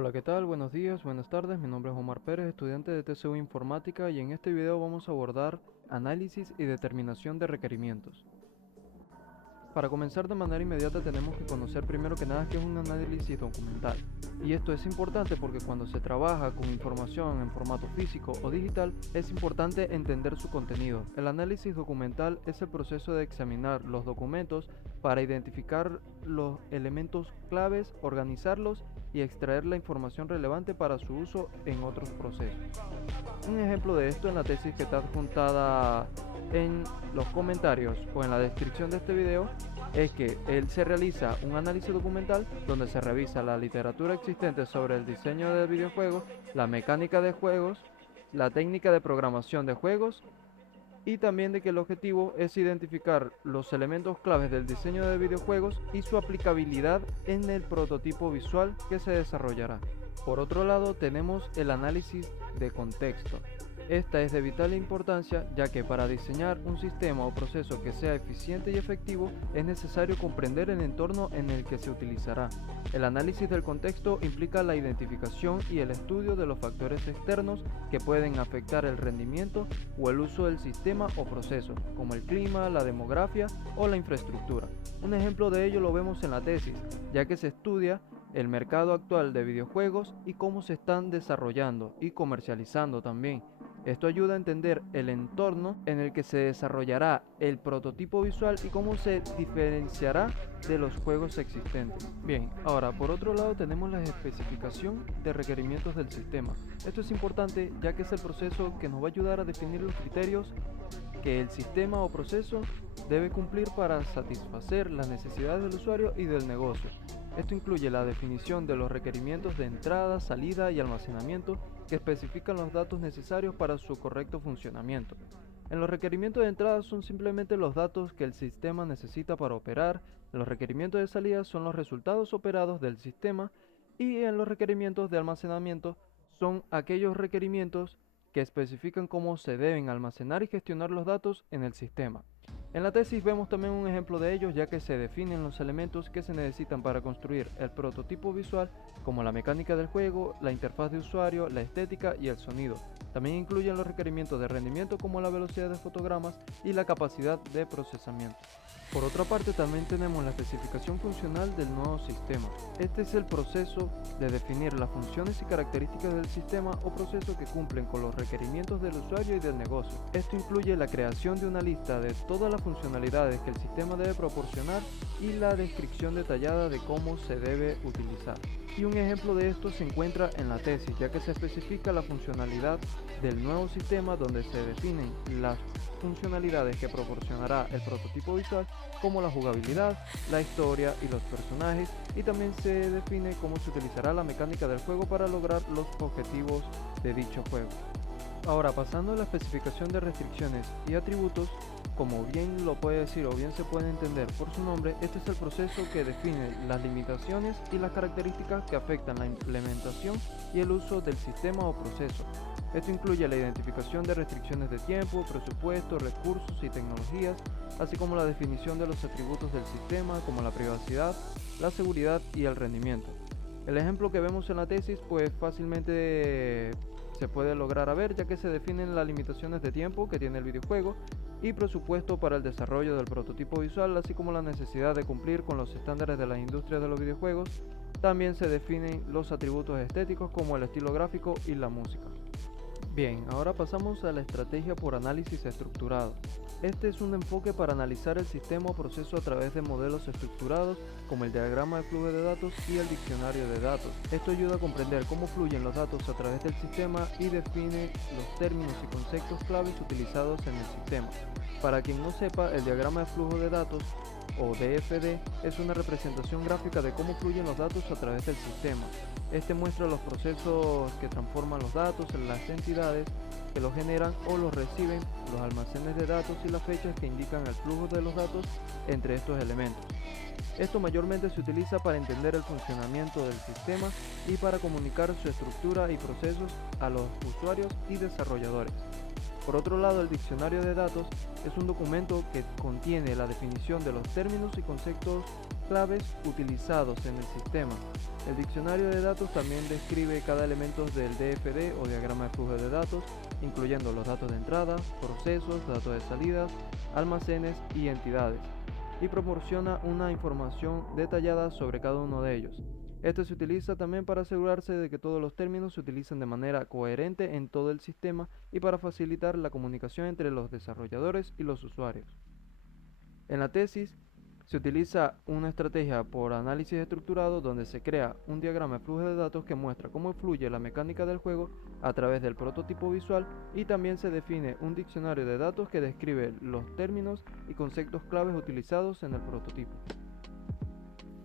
Hola, ¿qué tal? Buenos días, buenas tardes. Mi nombre es Omar Pérez, estudiante de TCU Informática, y en este video vamos a abordar análisis y determinación de requerimientos. Para comenzar de manera inmediata tenemos que conocer primero que nada qué es un análisis documental. Y esto es importante porque cuando se trabaja con información en formato físico o digital, es importante entender su contenido. El análisis documental es el proceso de examinar los documentos para identificar los elementos claves, organizarlos y extraer la información relevante para su uso en otros procesos. Un ejemplo de esto en la tesis que está adjuntada en los comentarios o en la descripción de este video es que se realiza un análisis documental donde se revisa la literatura existente sobre el diseño de videojuegos, la mecánica de juegos, la técnica de programación de juegos y también de que el objetivo es identificar los elementos claves del diseño de videojuegos y su aplicabilidad en el prototipo visual que se desarrollará. Por otro lado, tenemos el análisis de contexto. Esta es de vital importancia ya que para diseñar un sistema o proceso que sea eficiente y efectivo es necesario comprender el entorno en el que se utilizará. El análisis del contexto implica la identificación y el estudio de los factores externos que pueden afectar el rendimiento o el uso del sistema o proceso, como el clima, la demografía o la infraestructura. Un ejemplo de ello lo vemos en la tesis, ya que se estudia el mercado actual de videojuegos y cómo se están desarrollando y comercializando también. Esto ayuda a entender el entorno en el que se desarrollará el prototipo visual y cómo se diferenciará de los juegos existentes. Bien, ahora por otro lado tenemos la especificación de requerimientos del sistema. Esto es importante ya que es el proceso que nos va a ayudar a definir los criterios que el sistema o proceso debe cumplir para satisfacer las necesidades del usuario y del negocio. Esto incluye la definición de los requerimientos de entrada, salida y almacenamiento que especifican los datos necesarios para su correcto funcionamiento. En los requerimientos de entrada son simplemente los datos que el sistema necesita para operar, en los requerimientos de salida son los resultados operados del sistema y en los requerimientos de almacenamiento son aquellos requerimientos que especifican cómo se deben almacenar y gestionar los datos en el sistema. En la tesis vemos también un ejemplo de ellos ya que se definen los elementos que se necesitan para construir el prototipo visual como la mecánica del juego, la interfaz de usuario, la estética y el sonido. También incluyen los requerimientos de rendimiento como la velocidad de fotogramas y la capacidad de procesamiento. Por otra parte también tenemos la especificación funcional del nuevo sistema. Este es el proceso de definir las funciones y características del sistema o proceso que cumplen con los requerimientos del usuario y del negocio. Esto incluye la creación de una lista de todas las funcionalidades que el sistema debe proporcionar y la descripción detallada de cómo se debe utilizar. Y un ejemplo de esto se encuentra en la tesis, ya que se especifica la funcionalidad del nuevo sistema donde se definen las funcionalidades que proporcionará el prototipo visual como la jugabilidad, la historia y los personajes, y también se define cómo se utilizará la mecánica del juego para lograr los objetivos de dicho juego. Ahora, pasando a la especificación de restricciones y atributos, como bien lo puede decir o bien se puede entender por su nombre, este es el proceso que define las limitaciones y las características que afectan la implementación y el uso del sistema o proceso. Esto incluye la identificación de restricciones de tiempo, presupuesto, recursos y tecnologías, así como la definición de los atributos del sistema como la privacidad, la seguridad y el rendimiento. El ejemplo que vemos en la tesis pues fácilmente se puede lograr a ver ya que se definen las limitaciones de tiempo que tiene el videojuego y presupuesto para el desarrollo del prototipo visual, así como la necesidad de cumplir con los estándares de la industria de los videojuegos. También se definen los atributos estéticos como el estilo gráfico y la música. Bien, ahora pasamos a la estrategia por análisis estructurado. Este es un enfoque para analizar el sistema o proceso a través de modelos estructurados como el diagrama de flujo de datos y el diccionario de datos. Esto ayuda a comprender cómo fluyen los datos a través del sistema y define los términos y conceptos claves utilizados en el sistema. Para quien no sepa, el diagrama de flujo de datos o DFD es una representación gráfica de cómo fluyen los datos a través del sistema. Este muestra los procesos que transforman los datos en las entidades que los generan o los reciben, los almacenes de datos y las fechas que indican el flujo de los datos entre estos elementos. Esto mayormente se utiliza para entender el funcionamiento del sistema y para comunicar su estructura y procesos a los usuarios y desarrolladores. Por otro lado, el diccionario de datos es un documento que contiene la definición de los términos y conceptos claves utilizados en el sistema. El diccionario de datos también describe cada elemento del DFD o diagrama de flujo de datos, incluyendo los datos de entrada, procesos, datos de salidas, almacenes y entidades, y proporciona una información detallada sobre cada uno de ellos. Esto se utiliza también para asegurarse de que todos los términos se utilicen de manera coherente en todo el sistema y para facilitar la comunicación entre los desarrolladores y los usuarios. En la tesis, se utiliza una estrategia por análisis estructurado donde se crea un diagrama de flujo de datos que muestra cómo fluye la mecánica del juego a través del prototipo visual y también se define un diccionario de datos que describe los términos y conceptos claves utilizados en el prototipo.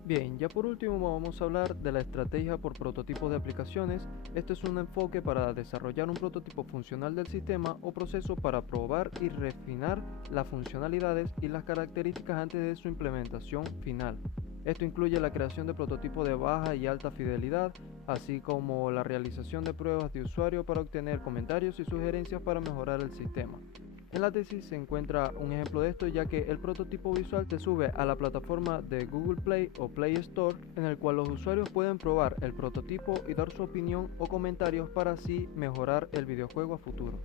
Bien, ya por último vamos a hablar de la estrategia por prototipos de aplicaciones. Este es un enfoque para desarrollar un prototipo funcional del sistema o proceso para probar y refinar las funcionalidades y las características antes de su implementación final. Esto incluye la creación de prototipos de baja y alta fidelidad, así como la realización de pruebas de usuario para obtener comentarios y sugerencias para mejorar el sistema. En la tesis se encuentra un ejemplo de esto, ya que el prototipo visual se sube a la plataforma de Google Play o Play Store, en el cual los usuarios pueden probar el prototipo y dar su opinión o comentarios para así mejorar el videojuego a futuro.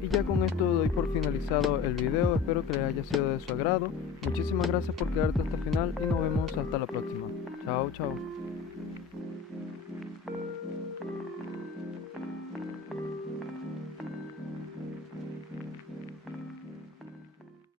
Y ya con esto doy por finalizado el video, espero que les haya sido de su agrado. Muchísimas gracias por quedarte hasta el final y nos vemos hasta la próxima. Chao, chao.